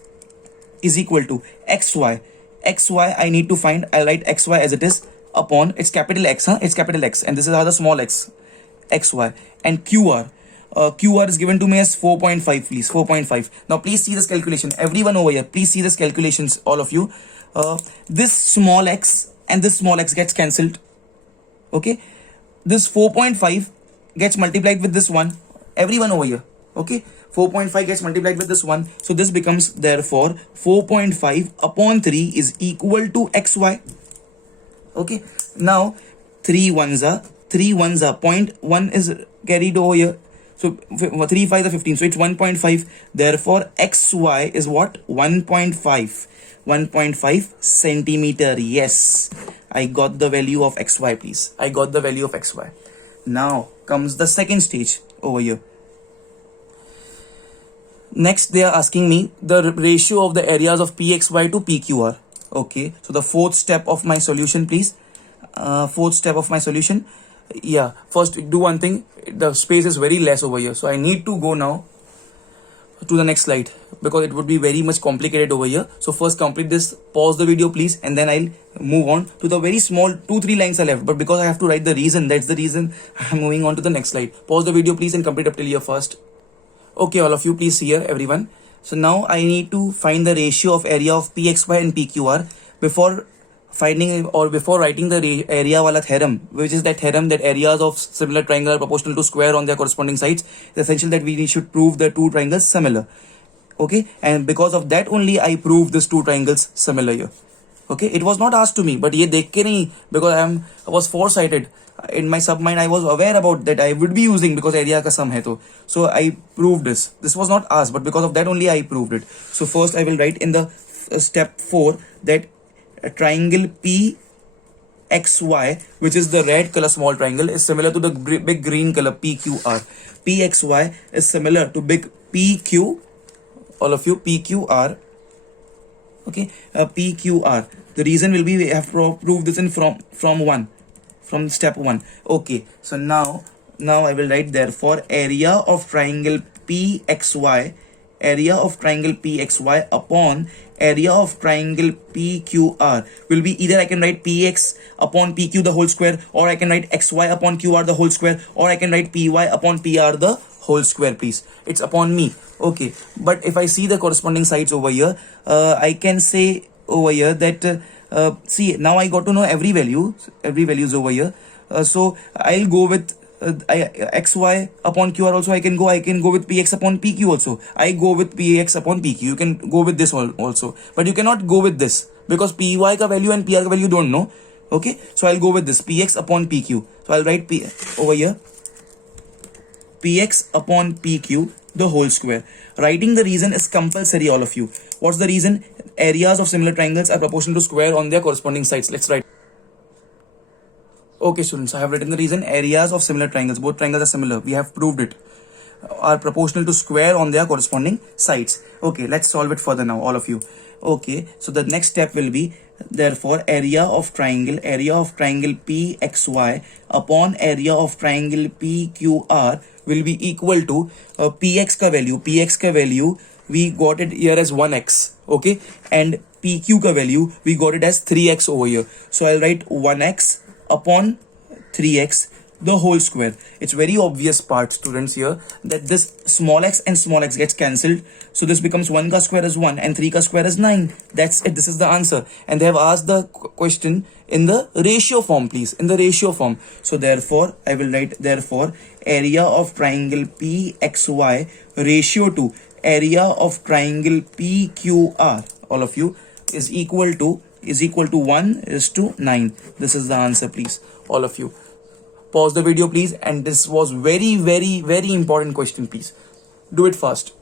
is equal to xy. I need to find. I'll write xy as it is upon, it's capital X, it's capital X, and this is how the small x, xy. And QR. QR is given to me as 4.5, please, 4.5. Now please see this calculation. Everyone over here, please see this calculations, all of you. This small x and this small x gets cancelled. Okay, this 4.5 gets multiplied with this one. Everyone over here. Okay, 4.5 gets multiplied with this one. So this becomes, therefore, 4.5 upon 3 is equal to xy. Okay, now 3 ones are 0.1 is carried over here. So 3 5 are 15. So it's 1.5. Therefore, xy is what? 1.5 centimeter. Yes, I got the value of xy, please. I got the value of xy. Now comes the second stage over here. Next, they are asking me the ratio of the areas of PXY to PQR. Okay, so the fourth step of my solution, please. Yeah, first do one thing. The space is very less over here, so I need to go now to the next slide because it would be very much complicated over here. So first complete this, pause the video please, and then I'll move on to the very small 2-3 lines are left, but because I have to write the reason, that's the reason I'm moving on to the next slide. Pause the video please and complete up till here first. Okay, all of you, please see here, everyone. So now I need to find the ratio of area of PXY and PQR before finding or before writing the area wala theorem, which is that theorem that areas of similar triangle are proportional to square on their corresponding sides. It's essential that we should prove the two triangles similar. Okay, and because of that only I proved these two triangles similar here. Okay, it was not asked to me, but ye dekh ke nahi, because I was foresighted. In my submind I was aware about that I would be using because area ka sum hai to. So I proved this. This was not asked, but because of that only I proved it. So first I will write in the step 4 that a triangle PXY, which is the red color small triangle, is similar to the big green color PQR. PXY is similar to big PQ. All of you, PQR. Okay, PQR. The reason will be we have to prove this in from step 1. Okay, so now I will write therefore area of triangle PXY area of triangle PXY upon area of triangle PQR will be either I can write PX upon PQ the whole square, or I can write XY upon QR the whole square, or I can write PY upon PR the whole square, please. It's upon me. Okay, but if I see the corresponding sides over here, I can say over here that see, now I got to know every values over here. So I'll go with XY upon QR also. I can go with PX upon PQ also. I go with PX upon PQ. You can go with this also, but you cannot go with this because PY ka value and PR ka value don't know. Okay, so I'll go with this PX upon PQ. So I'll write P over here, PX upon PQ the whole square. Writing the reason is compulsory, all of you. What's the reason? Areas of similar triangles are proportional to square on their corresponding sides. Let's write. Okay, students, I have written the reason. Areas of similar triangles, both triangles are similar, we have proved it, are proportional to square on their corresponding sides. Okay, let's solve it further now, all of you. Okay, so the next step will be, therefore, area of triangle PXY upon area of triangle PQR will be equal to PX ka value we got it here as 1x, okay, and PQ ka value we got it as 3x over here. So I'll write 1x upon 3x the whole square. It's very obvious part, students, here that this small x and small x gets cancelled, so this becomes 1 ka square is 1 and 3 ka square is 9. That's it. This is the answer. And they have asked the question in the ratio form, please, in the ratio form. So therefore I will write, therefore, area of triangle PXY ratio to area of triangle PQR, all of you, is equal to 1:9. This is the answer, please, all of you. Pause the video, please, and this was very, very, very important question, please. Do it fast.